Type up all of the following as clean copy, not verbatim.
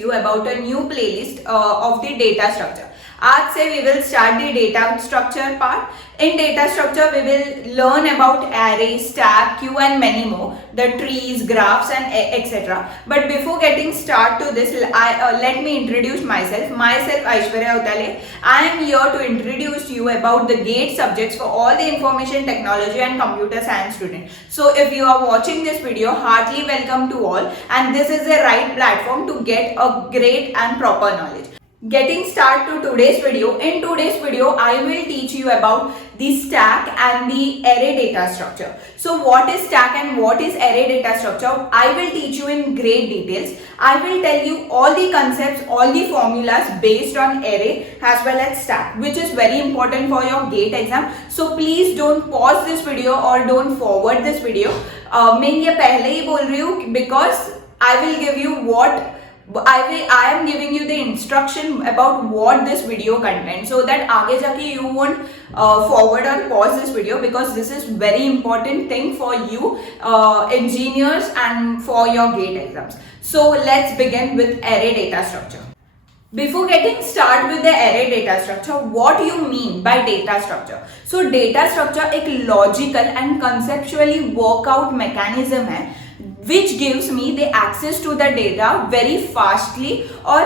you about a new playlist of the data structure. आज से we will start the data structure part. In data structure, we will learn about array, stack, queue and many more, the trees, graphs and etc. But before getting start to this, let me introduce myself. Myself Aishwarya Utale. I am here to introduce you about the GATE subjects for all the information technology and computer science students. So if you are watching this video, heartily welcome to all, and this is the right platform to get a great and proper knowledge. Getting start to today's video. In today's video, I will teach you about the stack and the array data structure. So what is stack and what is array data structure? I will teach you in great details. I will tell you all the concepts, all the formulas based on array as well as stack, which is very important for your GATE exam. So please don't pause this video or don't forward this video. मैं ये पहले ही बोल रही हूँ because I will give you what I am giving you the instruction about what this video contains, so that आगे जाके you won't forward or pause this video, because this is very important thing for you engineers and for your GATE exams. So let's begin with array data structure. Before getting started with the array data structure, what do you mean by data structure? So data structure एक logical and conceptually workout mechanism है which gives me the access to the data very fastly or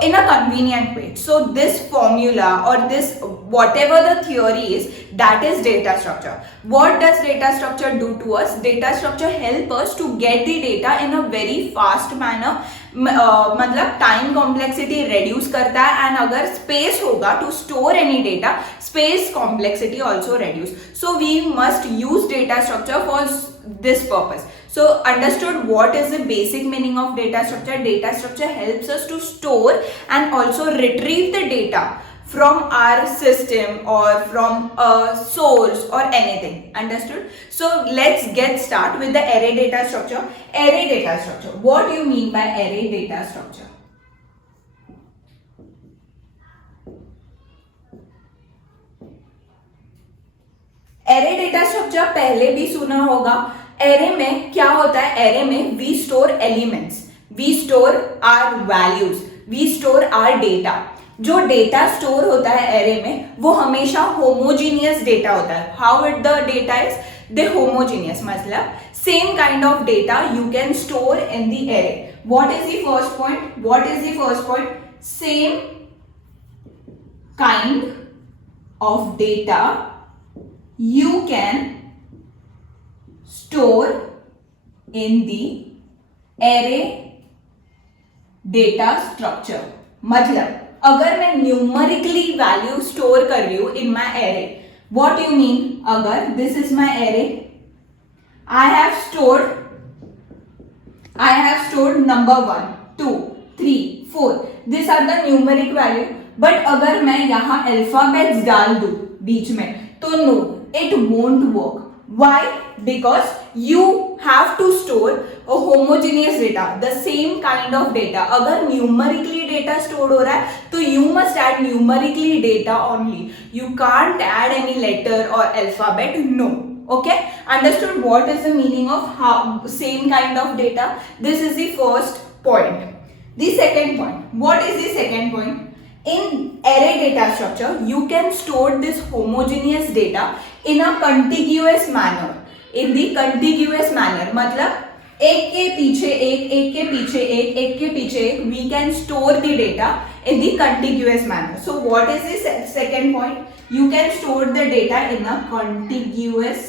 in a convenient way. So this formula or this whatever the theory is, that is data structure. What does data structure do to us? Data structure help us to get the data in a very fast manner. मतलब time complexity reduce करता है, and अगर space होगा to store any data, space complexity also reduce. So we must use data structure for this purpose. So understood what is the basic meaning of data structure? Data structure helps us to store and also retrieve the data from our system or from a source or anything. Understood? So let's get started with the array data structure. Array data structure. What do you mean by array data structure? Array data structure पहले भी सुना होगा. Array में क्या होता है? Array में we store elements, we store our values, we store our data. जो डेटा स्टोर होता है एरे में वो हमेशा होमोजीनियस डेटा होता है. How it the data is the homogeneous, मतलब same kind of data you can store in the array. What is the first point? What is the first point? Same kind of data you can store in the array data structure. मतलब अगर मैं numerically value store कर रही हूं in my array, what you mean? अगर this is my array, I have stored number 1, 2, 3, 4, this are the numeric value. But अगर मैं यहां अल्फाबेट्स डाल दूं बीच में तो no, it won't work. Why? Because you have to store a homogeneous data, the same kind of data. अगर numerically data stored हो रहा है तो you must add numerically data only. You can't add any letter or alphabet. No. Okay? Understood what is the meaning of how same kind of data? This is the first point. The second point. What is the second point? In array data structure, you can store this homogeneous data in a contiguous manner. In the contiguous manner, मतलब एक के पीछे एक, एक के पीछे एक, एक के पीछे एक, we can store the data in the contiguous manner. So what is the second point? You can store the data in a contiguous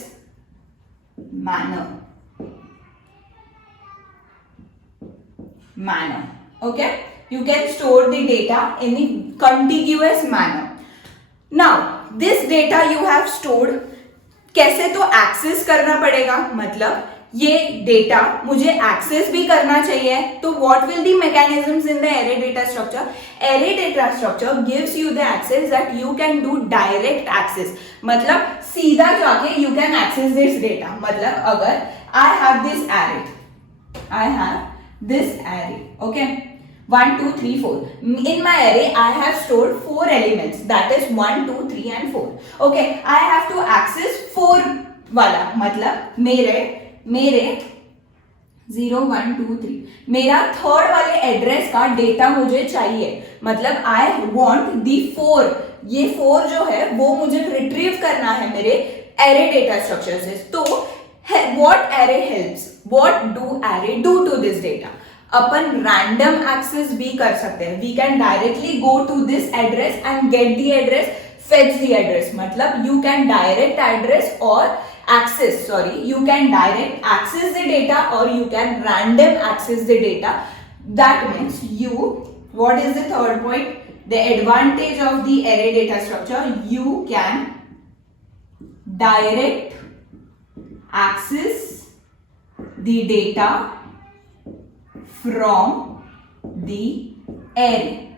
manner. Okay? You can store the data in a contiguous manner. Now, this data you have stored, कैसे तो access करना पड़ेगा, मतलब ये data मुझे access भी करना चाहिए. तो what will the mechanisms in the array data structure? Array data structure gives you the access that you can do direct access, मतलब सीधा जाके you can access this data. मतलब अगर I have this array, okay, 1, 2, 3, 4. In my array, I have stored 4 elements. That is 1, 2, 3 and 4. Okay, I have to access 4 वाला, मतलब मेरे 0123 मेरा third वाले एड्रेस का डेटा मुझे चाहिए, मतलब आई वॉन्ट दी 4, ये 4 जो है वो मुझे रिट्रीव करना है मेरे एरे डेटा स्ट्रक्चर से। तो what array helps, what do array do to this data? अपन रैंडम एक्सेस भी कर सकते हैं, we can directly go to this address and get the address, fetch the address, मतलब you can direct address or access, you can direct access the data or you can random access the data. That means what is the third point? The advantage of the array data structure, you can direct access the data from the array.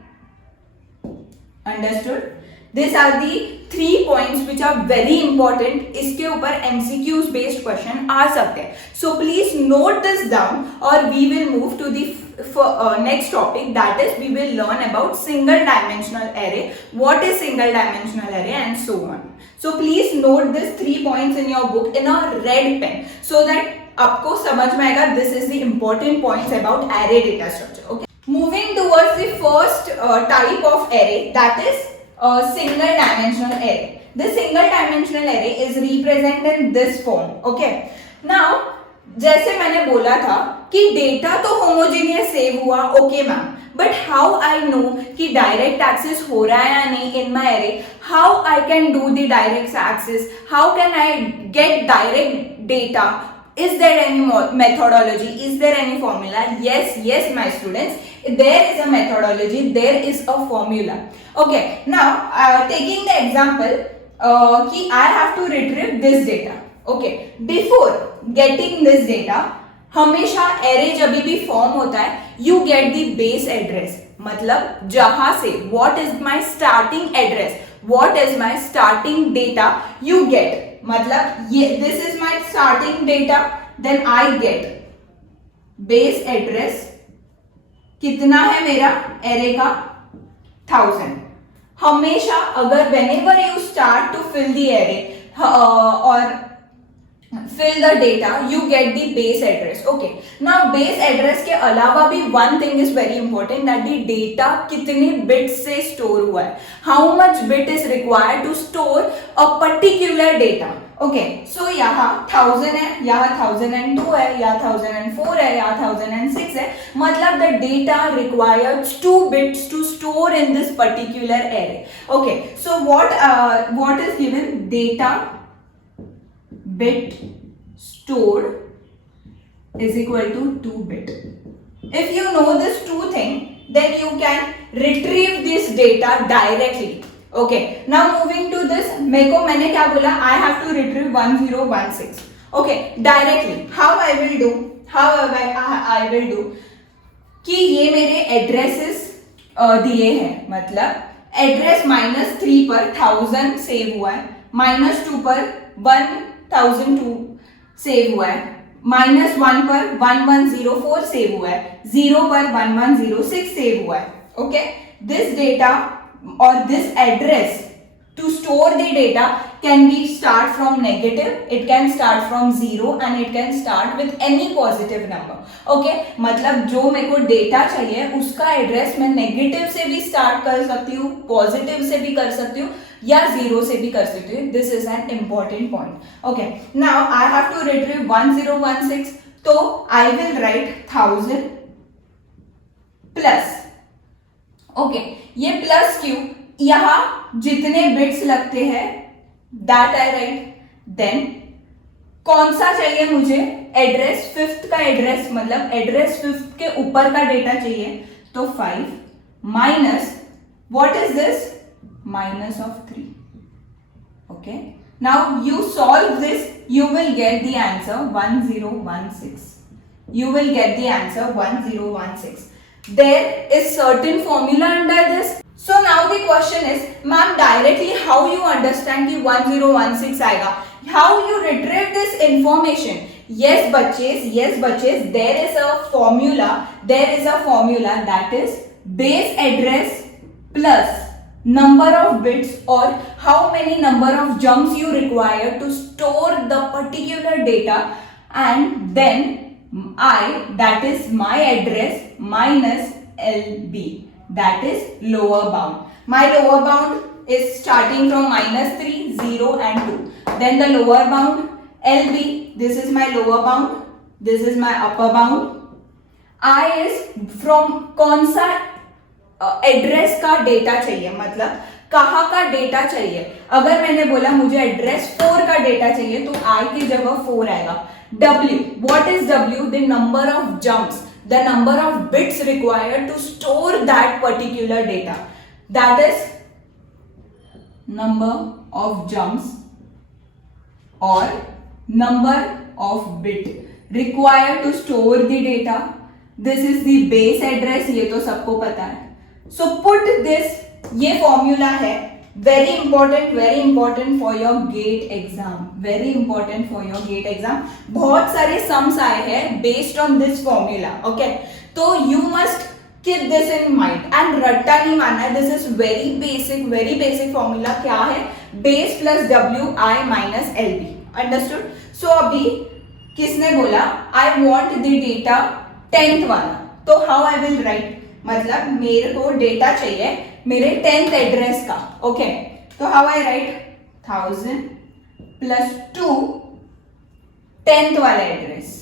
Understood? These are the 3 points which are very important. इसके ऊपर MCQs based question आ सकते हैं. So please note this down or we will move to the next topic, that is we will learn about single dimensional array. What is single dimensional array and so on. So please note these 3 points in your book in a red pen so that आपको समझ में आएगा. This is the important points about array data structure. Okay. Moving towards the first type of array, that is single dimensional array. This single dimensional array is represented in this form. Okay. Now जैसे मैंने बोला था कि data तो homogeneous save हुआ, okay ma'am, but how I know कि direct access हो रहा है या नहीं in my array? How I can do the direct access? How can I get direct data? Is there any methodology? Is there any formula? Yes, my students. There is a methodology. There is a formula. Okay. Now, taking the example, कि I have to retrieve this data. Okay. Before getting this data, हमेशा array जब भी form होता है, you get the base address. मतलब जहां से what is my starting address? What is my starting data? You get. मतलब ये this is my starting data, then I get base address कितना है मेरा array का 1000. हमेशा अगर whenever you start to fill the array or fill the data, you get the base address. Okay. Now base address के अलावा भी one thing is very important, that the data कितने bits से store हुआ है. How much bit is required to store a particular data. Okay. So यहाँ 1000 है, यहाँ 1002 है, यहाँ 1004 है, यहाँ 1006 है. मतलब the data requires 2 bits to store in this particular array. Okay. So what is given? Data bit stored is equal to 2 bit. If you know this 2 thing, then you can retrieve this data directly. Okay. Now moving to this, मैंने क्या बोला? I have to retrieve 1016. Okay. Directly. How I will do? I will do कि ये मेरे addresses दिए हैं, मतलब address -3 पर 1000 सेव हुआ है, -2 पर 1002 सेव हुआ है, -1 पर 1104 सेव हुआ है, 0 पर 1106 सेव हुआ है. Okay. This data or this address to store the data can be start from negative, it can start from 0 and it can start with any positive number. Okay. मतलब जो मेरे को डेटा चाहिए उसका एड्रेस मैं negative से भी start कर सकती हूँ, पॉजिटिव से भी कर सकती हूँ या 0 से भी कर सकती हूँ. This is an important point. Okay. Now I have to retrieve 1016, तो I will write 1000 plus. Okay. ये प्लस क्यों? यहां जितने बिट्स लगते हैं दैट आई राइट. देन कौन सा चाहिए मुझे? एड्रेस 5th का एड्रेस, मतलब एड्रेस 5th के ऊपर का डेटा चाहिए, तो 5 minus what is this? Minus of 3. Okay. Now you solve this, you will get the answer 1016. You will get the answer 1016. There is certain formula under this. So now the question is, ma'am, directly how you understand the 1016 आएगा? How you retrieve this information? Yes, बच्चेस, there is a formula. There is a formula that is base address plus number of bits or how many number of jumps you require to store the particular data, and then I, that is my address, minus LB, that is lower bound. My lower bound is starting from -3, 0 and 2. Then the lower bound LB, this is my lower bound, this is my upper bound. I is from कौन सा address का data चाहिए, मतलब कहाँ का data चाहिए. अगर मैंने बोला मुझे एड्रेस 4 का डेटा चाहिए तो I की जगह 4 आएगा. W, what is W? The number of jumps, the number of bits required to store that particular data. That is number of jumps or number of bit required to store the data. This is the base address, ये तो सबको पता है. So put this, ये formula है, very important for your gate exam, very important for your gate exam. बहुत सारे sums आए हैं based on this formula, okay? तो you must keep this in mind and रट्टा नहीं मानना है. This is very basic formula. क्या है? base plus wi minus lb. Understood? So अभी किसने बोला I want the data 10th वाला, तो how I will write? मतलब मेरे को डेटा चाहिए मेरे 10th एड्रेस का, ओके? तो how I right 1000 plus 2 10th वाला एड्रेस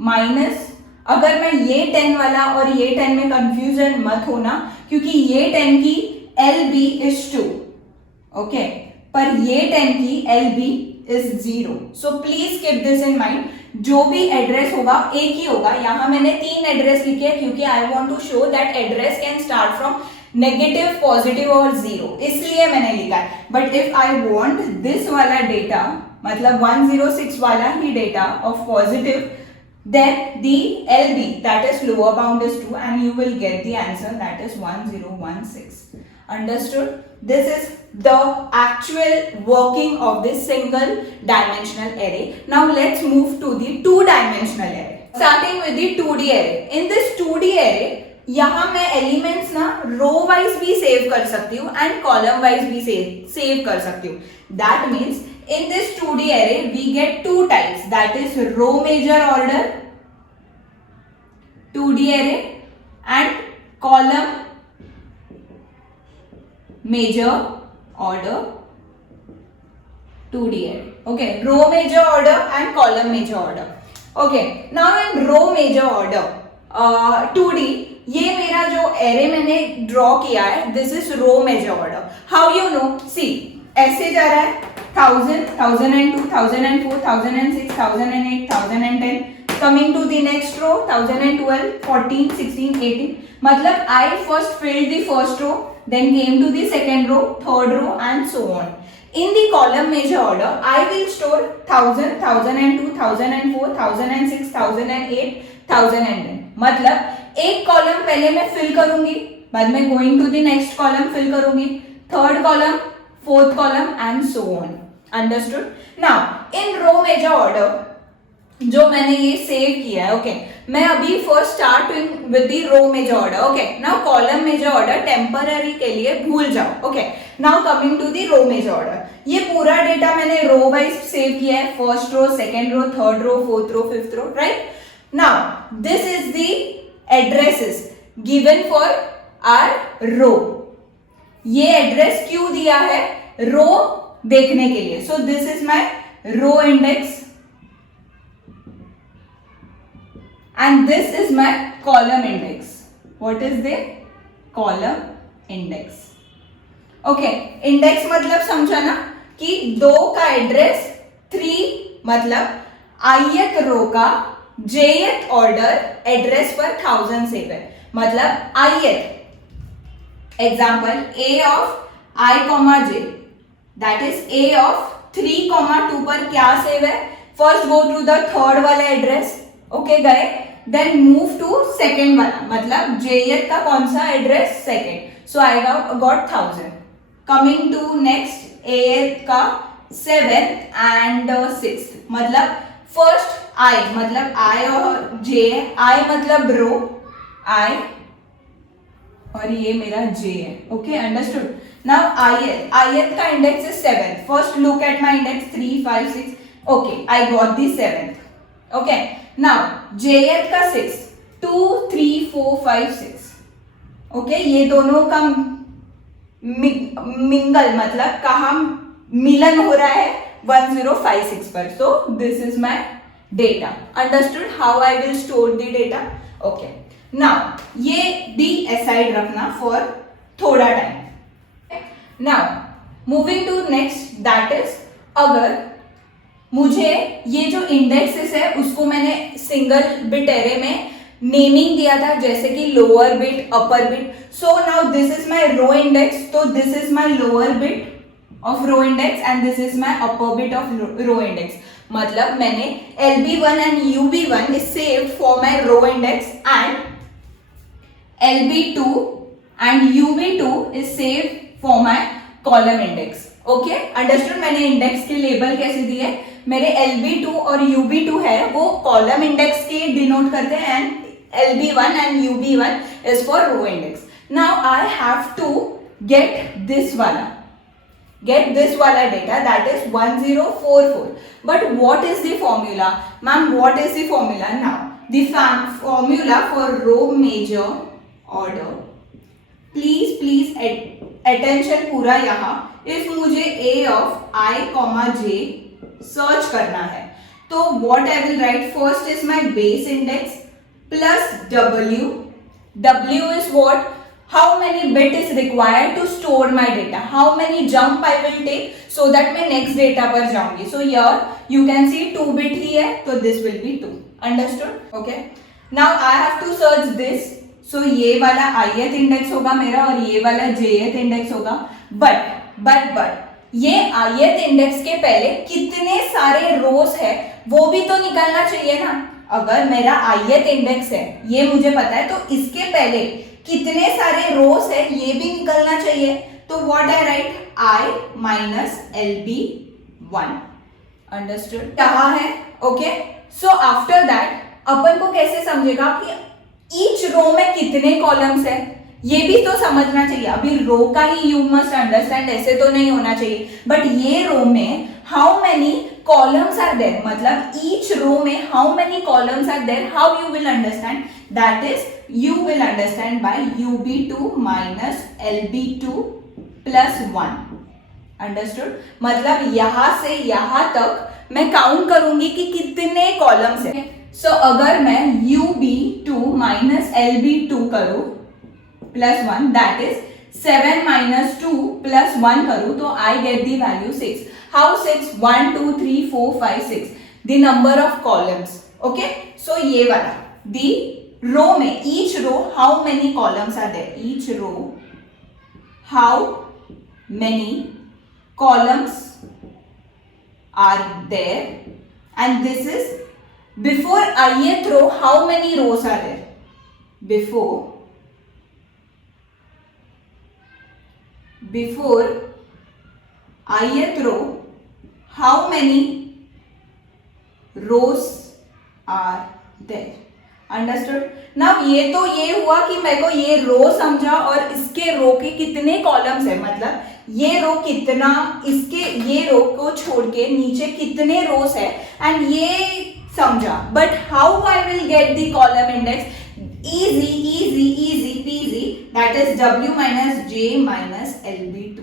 माइनस, अगर मैं ये 10 वाला और ये 10 में कंफ्यूजन मत होना, क्योंकि ये 10 की LB is 2, ओके, पर ये 10 की LB is 0. So please keep this in mind. जो भी एड्रेस होगा एक ही होगा. यहां मैंने 3 एड्रेस लिखे हैं क्योंकि I want to show that address can start from negative, positive और 0, इसलिए मैंने लिखा है. But if I want this वाला डेटा, मतलब 106 वाला ही data of positive, then the LB, that is lower bound, is 2 and you will get the answer, that is 1016. Understood? This is the actual working of this single dimensional array. Now let's move to the two dimensional array. Starting with the 2D array. In this 2D array, यहाँ मैं elements ना row wise भी save कर सकती हूँ and column wise भी save कर सकती हूँ. That means in this 2D array we get two types, that is row major order 2D array and column major order 2D array. Okay, row major order and column major order. Okay, now in row major order 2D, ये मेरा जो array मैंने draw किया है, this is row major order. How you know? See, ऐसे जा रहा है 1000, 1002, 1004, 1006, 1008, 1010. Coming to the next row 1012, 14, 16, 18. मतलब I first filled the first row, then came to the second row, third row and so on. In the column major order, I will store 1000, 1002, 1004, 1006, 1008, 1010. मतलब एक column पहले मैं fill करूंगी, बाद में going to the next column fill करूंगी, third column, fourth column and so on. Understood? Now in row major order जो मैंने ये सेव किया है, ओके, मैं अभी first starting with the row major order. Okay, now column major order temporary के लिए भूल जाओ. Okay, now coming to the row major order. ये पूरा डेटा मैंने रो वाइज सेव किया है, first row, second row, third row, fourth row, fifth row, right? Now this is the addresses given for our row. ये address क्यों दिया है? Row देखने के लिए. So this is my row index and this is my column index. What is the column index? Okay, index मतलब समझा ना कि 2 का एड्रेस 3 मतलब ith रो का jth ऑर्डर एड्रेस पर 1000 सेव है. मतलब ith example a of I, j, that is a of 3, 2 पर क्या सेव है? First go to the third वाला एड्रेस, ओके गए, देन मूव टू सेकेंड वाला, मतलब jth का कौन सा address? Second. So I got 1000. Coming to next ath का 7th एंड 6th, मतलब फर्स्ट I, मतलब I और J, I मतलब रो I और ये मेरा J है. Okay, understood? नाउ ith का index is 7th. First look at my index 3, 5, 6. Okay, I got the 7th. Okay, now jth का 6, 2 3 4 5 6, ओके, ये दोनों का मिंगल मतलब कहा मिलन हो रहा है 1056 पर. So this is my data. Understood how I will store the data. Okay, now ये भी असाइड रखना फॉर थोड़ा time. Now moving to next, that is अगर मुझे ये जो इंडेक्सेस है उसको मैंने सिंगल बिट एरे में नेमिंग दिया था, जैसे कि lower bit, upper bit. So now this is my row index, तो this is my lower bit of row index and this is my upper bit of row index. मतलब मैंने LB1 and UB1 is saved for my row index and LB2 and UB2 is saved for my column index. Okay, understood. मैंने index के label कैसे दिए, मेरे LB2 और UB2 है वो कॉलम इंडेक्स के डिनोट करते हैं and LB1 and UB1 is for row index. Now I have to get this wala data, that is 1044. But what is the formula? Ma'am, what is the formula? Now the formula for row major order, please attention पूरा यहाँ. if मुझे A of I, J search करना है, तो what I will write first is my base index plus W. W is what? How many bit is required to store my data? How many jump I will take so that मैं next data पर जाऊंगी. So here you can see 2 bit ही है, तो this will be 2. Understood? Okay. Now I have to search this. So ये वाला ith index होगा मेरा और ये वाला jth index होगा. But ये ith index के पहले कितने सारे rows है वो भी तो निकालना चाहिए ना. अगर मेरा ith इंडेक्स है ये मुझे पता है, तो इसके पहले कितने सारे रोज है ये भी निकलना चाहिए. तो what I right, I minus LB1. Understood कहा है. ओके, सो आफ्टर दैट अपन को कैसे समझेगा कि ईच रो में कितने कॉलम्स है, ये भी तो समझना चाहिए. अभी रो का ही यू मस्ट अंडरस्टैंड, ऐसे तो नहीं होना चाहिए. बट ये रो में how many columns are there, मतलब each row में how many columns are there, how you will understand, that is you will understand by UB2 minus LB2 plus 1. Understood? मतलब यहां से यहां तक मैं काउंट करूंगी कि कितने कॉलम्स है. सो अगर मैं UB2 minus LB2 करूं plus 1, that is 7 minus 2 plus 1 करूं तो I get the value 6. How 6? 1 2 3 4 5 6, the number of columns. Okay, so ये वाला the row में each row how many columns are there, each row how many columns are there, and this is before ith row how many rows are there, before ith row how many rows are there. Understood? Now ये तो ये हुआ कि मेरे को ये रो समझा और इसके रो के कितने कॉलम्स है, मतलब ये रो कितना, इसके ये रो को छोड़ के नीचे कितने रोज है एंड ये समझा. But how I will get the column index, easy peasy, that is W minus J minus LB2.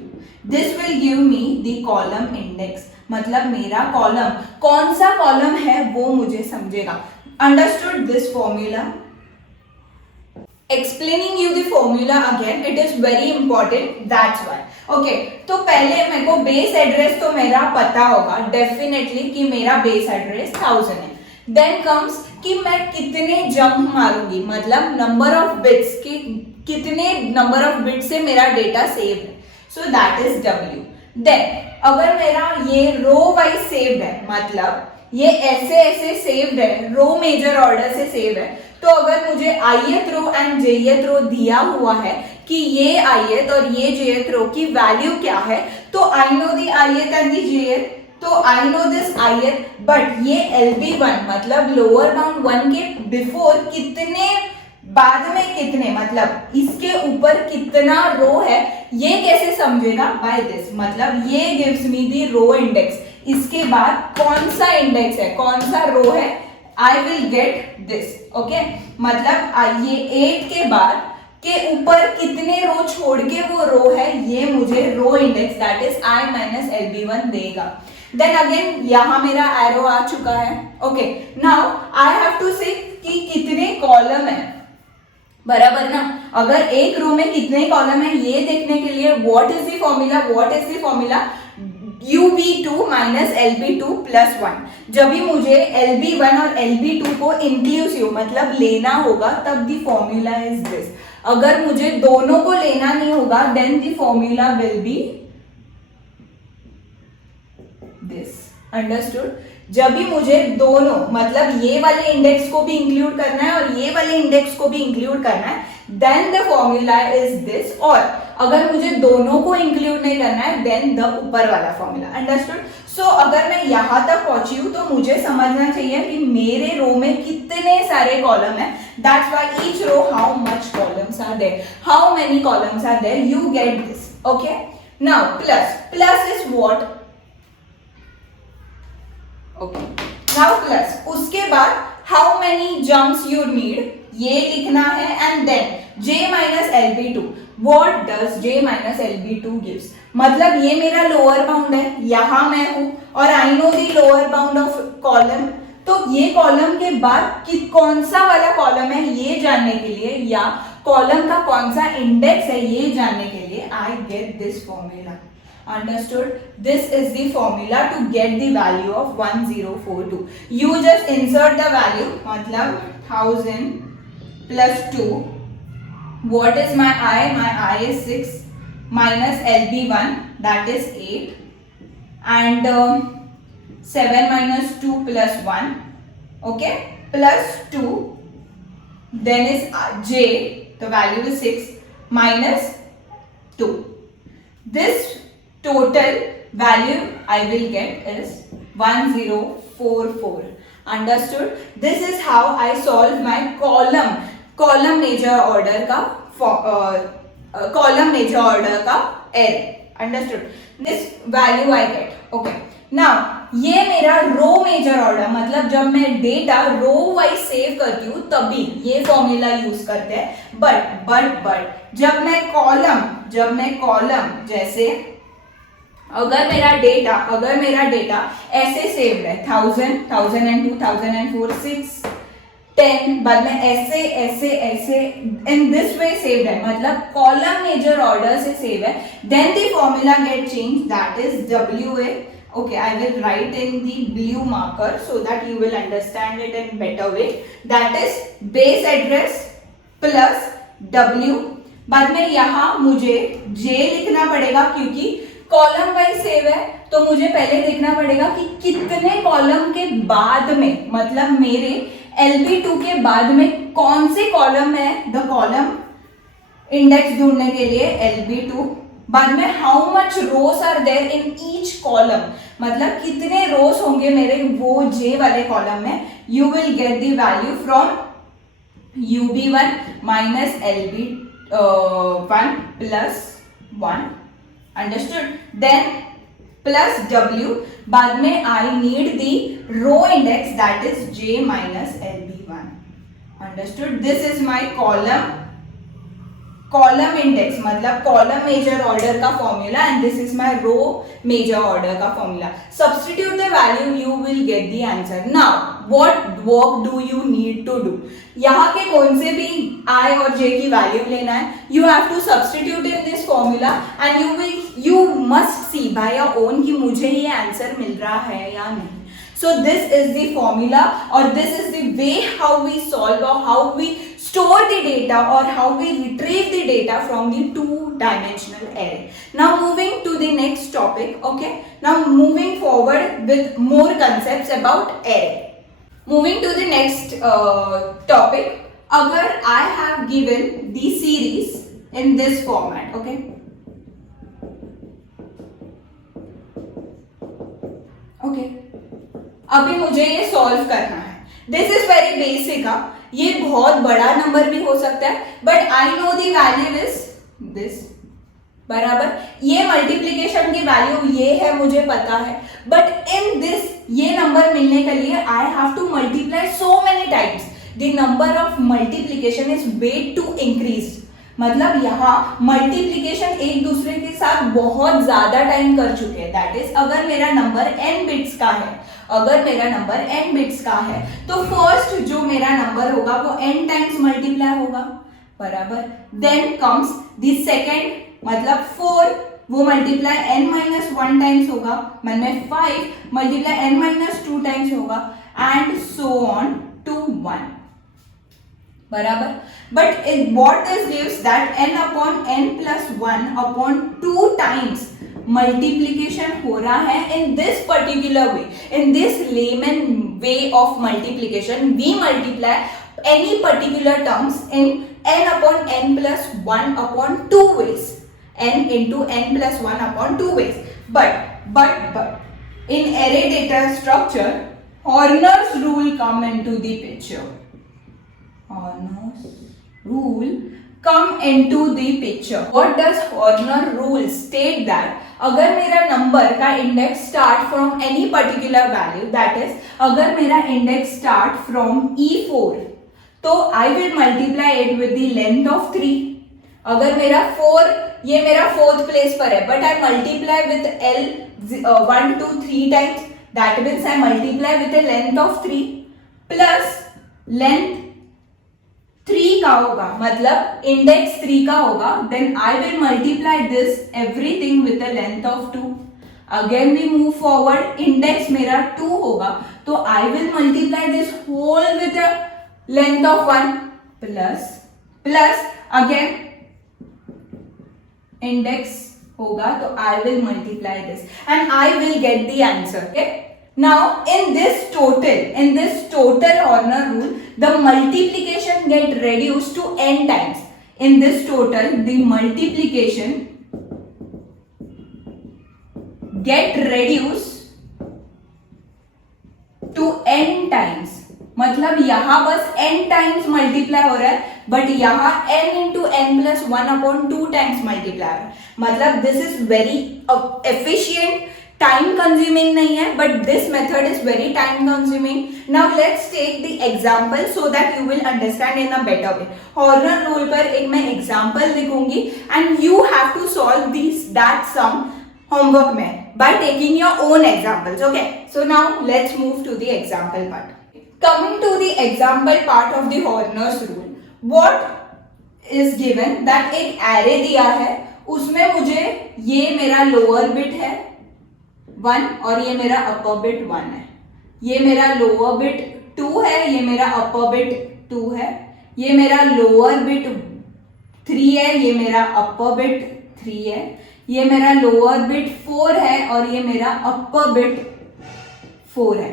This will give me the column index. मतलब मेरा कॉलम कौन सा कॉलम है वो मुझे समझेगा. Understood this formula? Explaining you the formula again, it is very important, that's why. Okay, तो पहले मेरे को बेस एड्रेस तो मेरा पता होगा डेफिनेटली कि मेरा बेस एड्रेस 1000 है. देन कम्स कि मैं कितने जंप मारूंगी, मतलब नंबर ऑफ बिट्स की कितने नंबर ऑफ बिट से मेरा डेटा सेव है. So that is W. Then अगर मेरा ये रो वाइज सेव्ड है, मतलब ये ऐसे ऐसे सेव्ड है, रो मेजर ऑर्डर से सेव है, तो अगर मुझे ith रो एंड jth रो दिया हुआ है कि ये ith और ये jth रो की वैल्यू क्या है, तो I know the ith and the jth, तो I know this ith, but ये LB1 मतलब लोअर बाउंड 1 के बिफोर कितने, बाद में कितने, मतलब इसके ऊपर कितना रो है ये कैसे समझेगा, बाय दिस. मतलब ये gives me the row index, इसके बाद कौन सा इंडेक्स है, कौन सा रो है, आई विल गेट दिस। ओके, मतलब ये 8 के बाद के ऊपर कितने रो छोड़ के वो रो है, ये मुझे row index that is I minus LB1 देगा। देन अगेन यहां मेरा एरो आ चुका है। Okay, now I have to say कि कितने कॉलम है, बराबर ना। अगर एक रो में कितने कॉलम है ये देखने के लिए what is the formula, UB2 minus LB2 plus 1। जब भी मुझे LB1 और LB2 को इंक्लूसिव मतलब लेना होगा तब द फॉर्मूला इज दिस। अगर मुझे दोनों को लेना नहीं होगा then the formula will be this. Understood? जब भी मुझे दोनों मतलब ये वाले इंडेक्स को भी इंक्लूड करना है और ये वाले इंडेक्स को भी इंक्लूड करना है then the formula is this. और अगर मुझे दोनों को इंक्लूड नहीं करना है देन द ऊपर वाला फॉर्मूला। अंडरस्टूड? सो अगर मैं यहां तक पहुंची हूं तो मुझे समझना चाहिए कि मेरे रो में कितने सारे कॉलम है। That's why each row how much columns are there, how many columns are there, you get this. Okay, now plus is what? Okay, now plus उसके बाद how many jumps you need ये लिखना है and then j minus LB2। What does j minus LB2 gives? मतलब ये मेरा lower bound है, यहां मैं हूं और I know the lower bound of column. तो ये कॉलम के बाद कि कौन सा वाला कॉलम है ये जानने के लिए या कॉलम का कौन सा इंडेक्स है ये जानने के लिए I get this formula. Understood? This is the formula to get the value of 1042. You just insert the value, मतलब 1000 plus 2. What is my I? My I is 6 minus LB1 that is 8 and 7 minus 2 plus 1. Okay, plus 2. Then is J. The value is 6 minus 2. This total value I will get is 1044. Understood? This is how I solve my column major order का column major order का array. Understood? This value I get. Okay. Now ये मेरा रो major order मतलब जब मैं data रो wise save करती हूँ तभी ये फॉर्मूला यूज करते हैं। बट जब मैं कॉलम जैसे अगर मेरा डेटा ऐसे सेव्ड है 1000, 1002, 1004, 6, 10 बाद में ऐसे इन दिस वे सेव्ड है मतलब कॉलम मेजर ऑर्डर से सेव है then the formula get change that is WA. Okay, I will write in the blue marker so that you will understand it in better way. That is base address plus W. बाद में यहाँ मुझे J लिखना पड़ेगा क्योंकि column wise save है तो मुझे पहले देखना पड़ेगा कि कितने कॉलम के बाद में मतलब मेरे LB2 के बाद में कौन से कॉलम है द कॉलम इंडेक्स ढूंढने के लिए LB2। बाद में how much rows are there in each column मतलब कितने रोज होंगे मेरे वो J वाले कॉलम में। You will get the value from UB1 minus LB1 plus 1। Understood? Then plus W बाद में I need the row index that is J minus LB1। Understood? This is my column index मतलब column major order का formula and this is my row major order का formula. Substitute the value you will get the answer. Now what work do you need to do? यहाँ के कौन से भी I और J की वैल्यू लेना है you have to substitute in this formula and you must see by your own कि मुझे ये आंसर मिल रहा है या नहीं। So this is the formula or this is the way how we solve or how we store the data or how we retrieve the data from the two-dimensional array. Now moving to the next topic, okay? Now moving forward with more concepts about array. Moving to the next topic, agar I have given the series in this format, okay? Okay. अभी मुझे ये solve करना है। This is very basic. ये बहुत बड़ा number भी हो सकता है but I know the value is this बराबर, ये मल्टीप्लीकेशन की वैल्यू ये है मुझे पता है, बट इन दिस ये नंबर मिलने के लिए I have to multiply so many times, the number of multiplication is way to increase. मतलब यहाँ मल्टीप्लीकेशन एक दूसरे के साथ बहुत ज्यादा टाइम कर चुके हैं। दैट इज अगर मेरा नंबर n बिट्स का है, अगर मेरा नंबर n बिट्स का है तो फर्स्ट जो मेरा नंबर होगा वो n टाइम्स मल्टीप्लाई होगा, बराबर। देन कम्स द सेकेंड, मतलब 4, वो मल्टीप्लाई n माइनस 1 टाइम्स होगा, मन में 5 मल्टीप्लाई n माइनस 2 टाइम्स होगा, एंड सो ऑन टू 1, बराबर। But what this gives that n upon n plus 1 upon 2 times multiplication हो रहा है in this particular way, in this layman way of multiplication we multiply any particular terms in n upon n plus 1 upon 2 ways, n into n plus 1 upon 2 ways. But in array data structure Horner's rule come into the picture. Horner's rule come into the picture. What does Horner rule state? that अगर मेरा number का index start from any particular value, that is अगर मेरा index start from E4 तो I will multiply it with the length of 3। अगर मेरा 4, ये मेरा 4th प्लेस पर है, but I multiply with L 1 2 3 times, that means I multiply with the length of 3 plus length 3 का होगा, मतलब इंडेक्स 3 का होगा, then I will multiply this everything with the length of 2। Again we move forward, index मेरा 2 होगा तो I will multiply this whole with the length of 1 plus again index होगा तो I will multiply this and I will get the answer. Okay, now in this total Horner rule the multiplication get reduced to n times. In this total the multiplication get reduced to n times, मतलब यहां बस n times multiply हो रहा है, but यहां n into n plus 1 upon 2 times multiply है। मतलब this is very efficient, time consuming नहीं है, but this method is very time consuming. Now let's take the example so that you will understand in a better way. Horner rule पर एक मैं example लिखूंगी and you have to solve this that some homework में by taking your own examples. Okay, so now let's move to the example part. Coming to the example part of the Horner's rule, what is given that एक array दिया है, उसमें मुझे ये मेरा lower bit है 1 और ये मेरा अपर बिट 1 है, ये मेरा लोअर बिट 2 है, ये मेरा अपर बिट 2 है, ये मेरा लोअर बिट 3 है, ये मेरा अपर बिट 3 है, ये मेरा लोअर बिट 4 है और ये मेरा अपर बिट 4 है।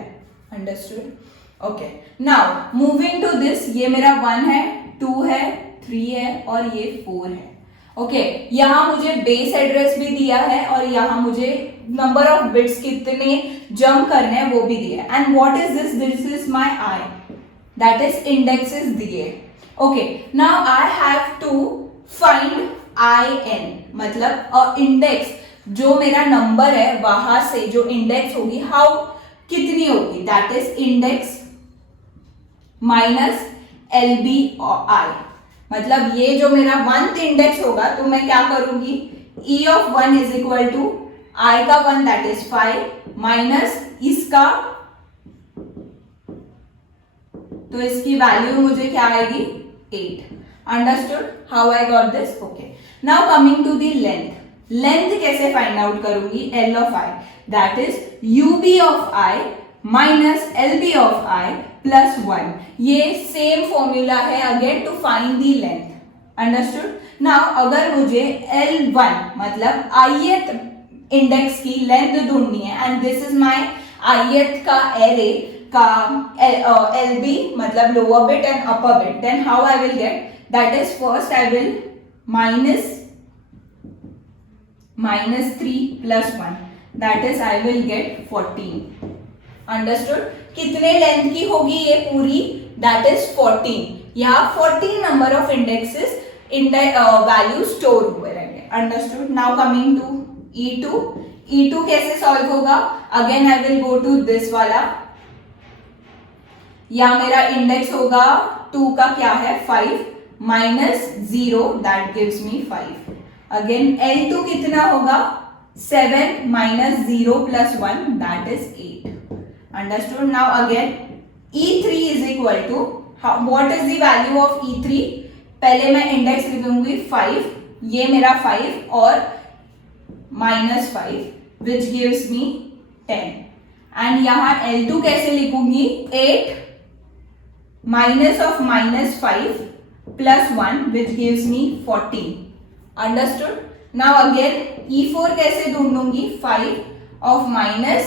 Understood? Okay, now moving to this, ये मेरा 1 है, 2 है, 3 है और ये 4 है। ओके, यहाँ मुझे बेस एड्रेस भी दिया है और यहाँ मुझे नंबर ऑफ बिट्स कितने जंप करने हैं वो भी दिया है। And what is this? This is my I, that is indexes दिए। Okay, now I have to find I N, मतलब इंडेक्स जो मेरा नंबर है वहां से जो इंडेक्स होगी हाउ कितनी होगी, that is index minus L B और आई। मतलब ये जो मेरा 1th इंडेक्स होगा तो मैं क्या करूंगी, e of 1 is equal to i का 1 दैट इज 5 माइनस इसका, तो इसकी वैल्यू मुझे क्या आएगी 8। Understood how I got this? Okay, now coming to the length. Length कैसे फाइंड आउट करूंगी, l of i that is ub of i minus lb of i plus 1। ये same formula है again to find the length. Understood? Now अगर मुझे L1 मतलब ith index की length ढूंढनी है and this is my ith का array का LB मतलब lower bit and upper bit, then how I will get, that is first I will minus 3 plus 1 that is I will get 14। Understood? कितने length की होगी ये पूरी, that is 14। यहाँ 14 number of indexes value store हुए रहेंगे। Understood. Now coming to E2. E2 कैसे solve होगा? Again I will go to this वाला. या मेरा इंडेक्स होगा 2 का क्या है 5 minus 0 that gives me 5. Again L2 कितना होगा 7 minus 0 plus 1 that is 8. Understood. Now again E3 is equal to what is the value of E3? पहले मैं इंडेक्स लिखूंगी 5, ये मेरा 5 और minus 5 which gives me 10. And यहां L2 कैसे लिखूंगी 8 minus of minus 5 plus 1 which gives me 14. Understood. Now again E4 कैसे ढूंढूंगी 5 of minus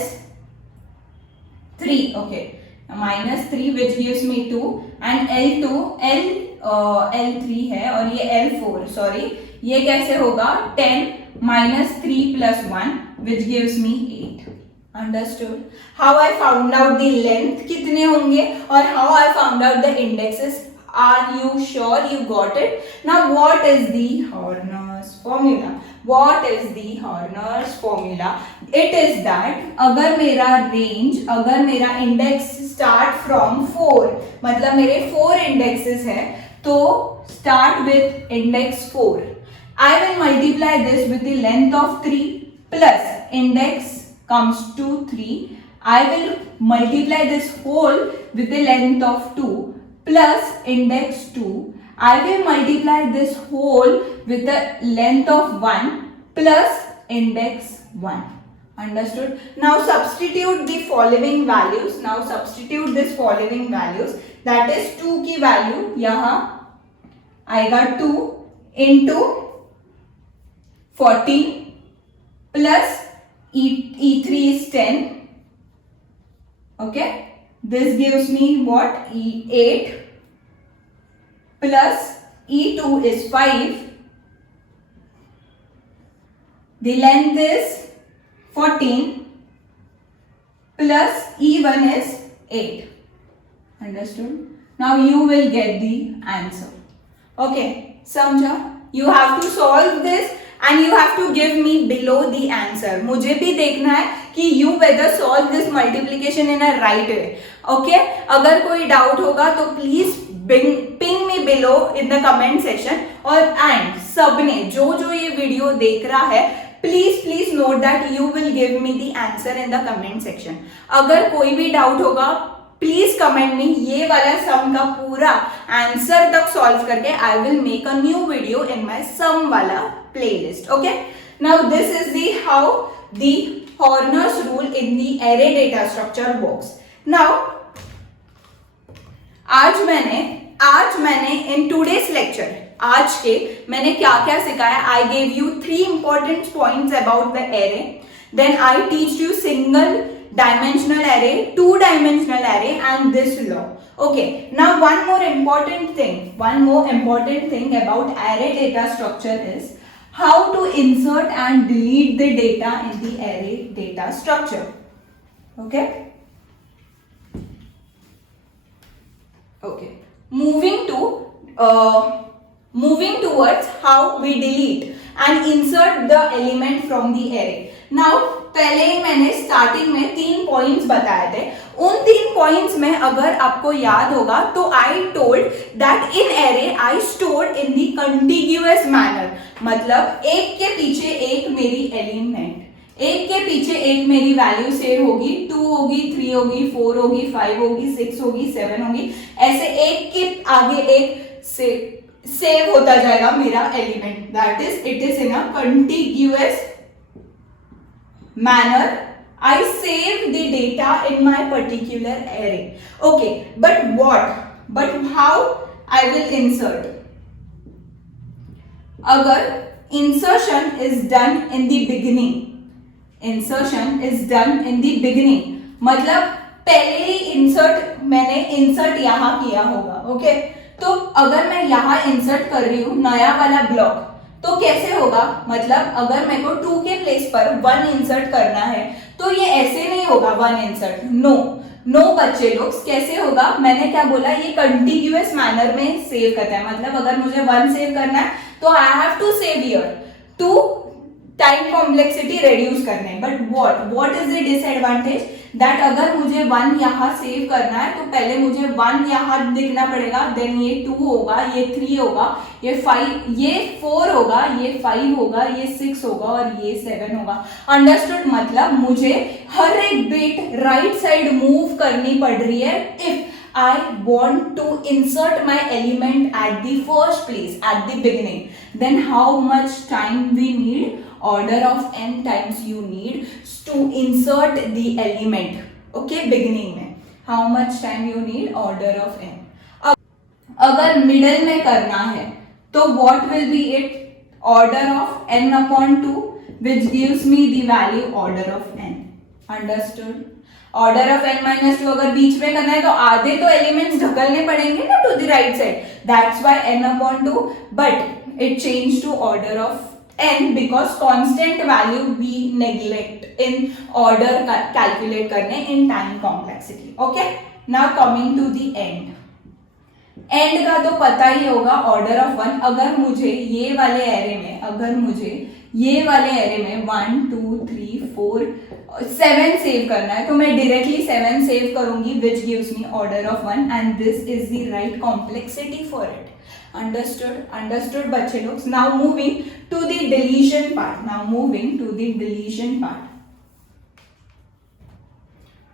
3. Okay, minus 3 which gives me 2. And L3 है और ये L4 सॉरी, ये कैसे होगा 10 minus 3 plus 1 which gives me 8. Understood. How I found out the length कितने होंगे और how I found out the indexes. Are you sure you got it? Now what is the Horner's formula? What is the Horner's formula? It is that अगर मेरा range, अगर मेरा index start from 4, मतलब मेरे 4 indexes है, तो start with index 4. I will multiply this with the length of 3 plus index comes to 3. I will multiply this whole with the length of 2 plus index 2. I will multiply this whole with the length of 1 plus index 1. Understood? Now substitute the following values. Now substitute this following values. That is 2 की value यहाँ आएगा 2 into 14 plus E3 is 10. Okay, this gives me what? E8 plus E2 is 5. The length is 14 plus E1 is 8. Understood? Now you will get the answer. Okay, समझा? You have to solve this and you have to give me below the answer. मुझे भी देखना है कि you whether solve this multiplication in a right way. Okay? अगर कोई doubt होगा तो please ping me below in the comment section. और एंड सबने जो जो ये वीडियो देख रहा है please note that you will give me the answer in the comment section. अगर कोई भी डाउट होगा प्लीज कमेंट में ये वाला सम का पूरा आंसर तक सॉल्व करके I will make a new video in my some वाला playlist. Okay, now this is the how the Horner's rule in the array data structure works. Now आज मैंने इन टूडेज लेक्चर आज के मैंने क्या क्या सिखाया. I gave you 3 important points about the array. Then I teach you single dimensional array, 2-dimensional array and this law. Okay, now one more important thing about array data structure is how to insert and delete the data in the array data structure. Okay, moving towards how we delete and insert the element from the array. Now पहले मैंने starting में 3 points बताए थे. उन 3 points में अगर आपको याद होगा तो I told that in array I stored in the contiguous manner. मतलब एक के पीछे एक मेरी एलिमेंट, एक के पीछे एक मेरी वैल्यू सेव होगी. 2 होगी, 3 होगी, 4 होगी, 5 होगी, 6 होगी, 7 होगी. ऐसे एक के आगे एक सेव होता जाएगा मेरा element. That is it is in a contiguous manner. I save the data in my particular array. Okay, but how I will insert? अगर insertion is done in the beginning, मतलब पहले ही मैंने insert यहाँ किया होगा. Okay, तो अगर मैं यहाँ insert कर रही हूँ नया वाला ब्लॉक तो कैसे होगा. मतलब अगर मेरे को 2 के प्लेस पर 1 इंसर्ट करना है तो ये ऐसे नहीं होगा 1 इंसर्ट. नो बच्चे लोग, कैसे होगा. मैंने क्या बोला, ये कंटिन्यूअस मैनर में सेव करता है. मतलब अगर मुझे 1 सेव करना है तो I have to save here to time complexity reduce करने। But what is the disadvantage, that अगर मुझे 1 यहाँ सेव करना है तो पहले मुझे 1 यहाँ लिखना पड़ेगा, देन ये 2 होगा, ये 3 होगा, ये 5, ये 4 होगा, ये 5 होगा, ये 6 होगा और ये 7 होगा। अंडरस्टूड? मतलब मुझे हर एक बिट राइट साइड मूव करनी पड़ रही है if I want to insert my element at the first place, at the beginning. Then how much time we need? Order of n times you need to insert the element. Okay, beginning में how much time you need? Order of n. अगर middle में करना है तो what will be it? Order of n upon 2, which gives me the value order of n. Understood? Order of n minus 2 अगर बीच में करना है तो आधे तो एलिमेंट्स ढकलने पड़ेंगे ना to the right side, that's why n upon 2, but it change to order of n because constant value we neglect in order calculate करने in time complexity. Okay, now coming to the end का तो पता ही होगा, order of 1। अगर मुझे ये वाले array में 1 2 3 4 7 सेव करना है तो मैं डायरेक्टली 7 सेव करूंगी, which gives me order of 1 and this is the right complexity for it. Understood बच्चे लोग? Now moving to the deletion part.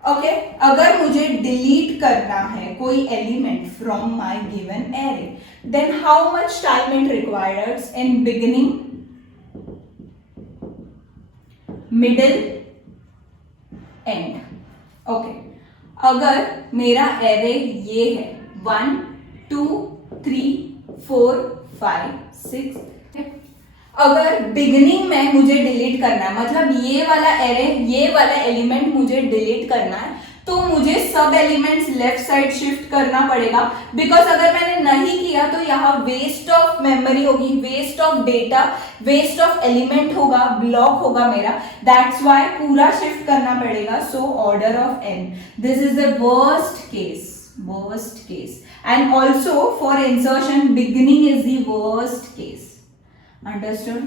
Okay, अगर मुझे डिलीट करना है कोई element from my given array, then how much time it requires in beginning, middle, end. Okay, अगर मेरा array ये है 1 2 3 4 5 6, अगर बिगिनिंग में मुझे डिलीट करना है, मतलब ये वाला एरे, ये वाला एलिमेंट मुझे डिलीट करना है, तो मुझे सब एलिमेंट्स लेफ्ट साइड शिफ्ट करना पड़ेगा, बिकॉज अगर मैंने नहीं किया तो यहाँ वेस्ट ऑफ मेमोरी होगी, waste of data, waste of element होगा, ब्लॉक होगा मेरा, दैट्स व्हाई पूरा शिफ्ट करना पड़ेगा। So order of n, this is the worst case and also for insertion beginning is the worst case. Understood?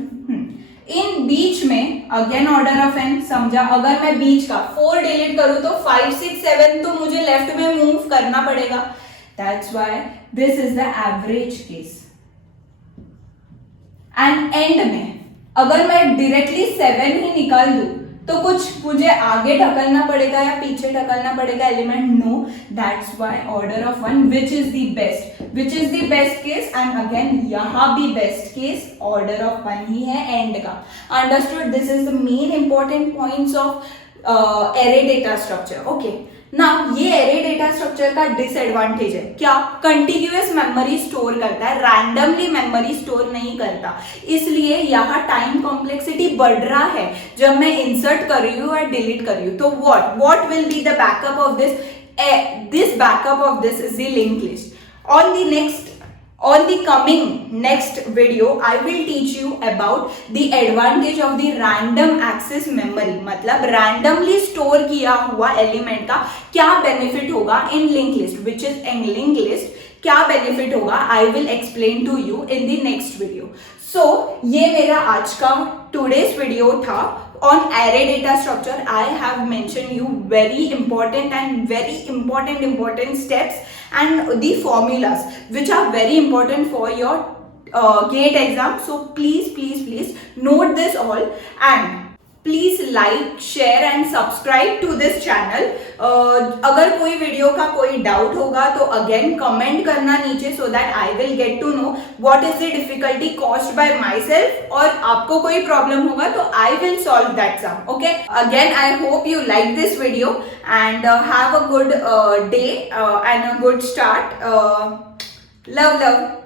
In बीच में again order of n, समझा? अगर मैं बीच का 4 डिलीट करूं तो 5 6 7 तो मुझे लेफ्ट में मूव करना पड़ेगा, that's why this is the average case. And and में अगर मैं डायरेक्टली 7 ही निकाल दूं तो कुछ मुझे आगे ढकलना पड़ेगा या पीछे ढकलना पड़ेगा element, no, that's why order of 1, which is the best case, and again यहाँ भी बेस्ट केस ऑर्डर ऑफ 1 ही है एंड का। Understood? This is the main important points of array data structure. Okay, now ये array data structure का disadvantage है क्या? Continuous memory store करता है, रैंडमली मेमोरी स्टोर नहीं करता, इसलिए यहाँ टाइम कॉम्प्लेक्सिटी बढ़ रहा है जब मैं इंसर्ट कर रही हूँ और डिलीट कर रही हूँ। तो what will be the backup of this backup of this is the link list. On the coming next video, I will teach you about the advantage of the random access memory, मतलब randomly store किया हुआ element का क्या benefit होगा in linked list, which is in linked list क्या benefit होगा, I will explain to you in the next video. So ये मेरा आज का today's video था on array data structure. I have mentioned you very important steps and the formulas which are very important for your GATE exam. So please note this all and please like, share and subscribe to this channel. अगर कोई video का कोई doubt होगा तो again comment करना नीचे, so that I will get to know what is the difficulty caused by myself, और आपको कोई प्रॉब्लम होगा तो I will solve that sum. Okay, again I hope you like this video and have a good day and a good start. Love.